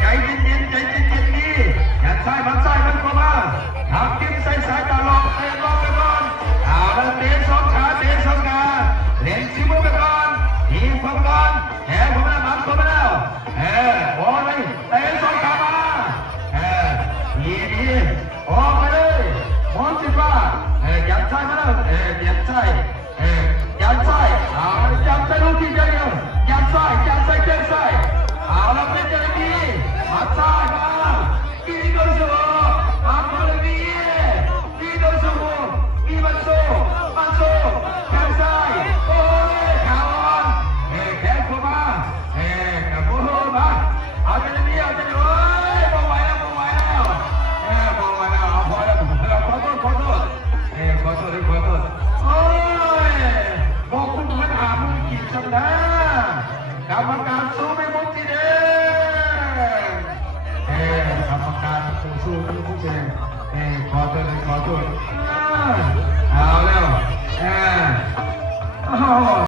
ใจเย็นๆใจเย็นๆดีอย่าใส่มันเข้ามาทำกิ้งใส่สายตาลองเตะลองไปก่อนเอาแล้วเตะสองขาเล่นซิมือไปก่อนทีมผมก่อนแขนผมแล้วมันผมแล้วบอลเลยเตะสองขามาดีออกไปเลยมอนสิฟ้ายัดใส่มาแล้วยัดใส่เอายัดใส่ลูกที่เดียวยัดใส่เจ้าใส่เอาแล้วเป็นจะได้ดีมาใส่มากินก็สู้มาเลยวีโดสู้วีมันสู้แขนซ้ายโอ้ยขาอ่อนแขนขวากับมือมาเอาจะได้ดีเอาจะได้โอ้ยพอไหวแล้วเอาพอแล้วขอโทษโอ้ยบอกคุณมาถามมึงกินจังนะกรรมการสู้ไม่มุกจีเด้กรรมการสู้ไม่มุกจีเด้ขอโทษเอาแล้ว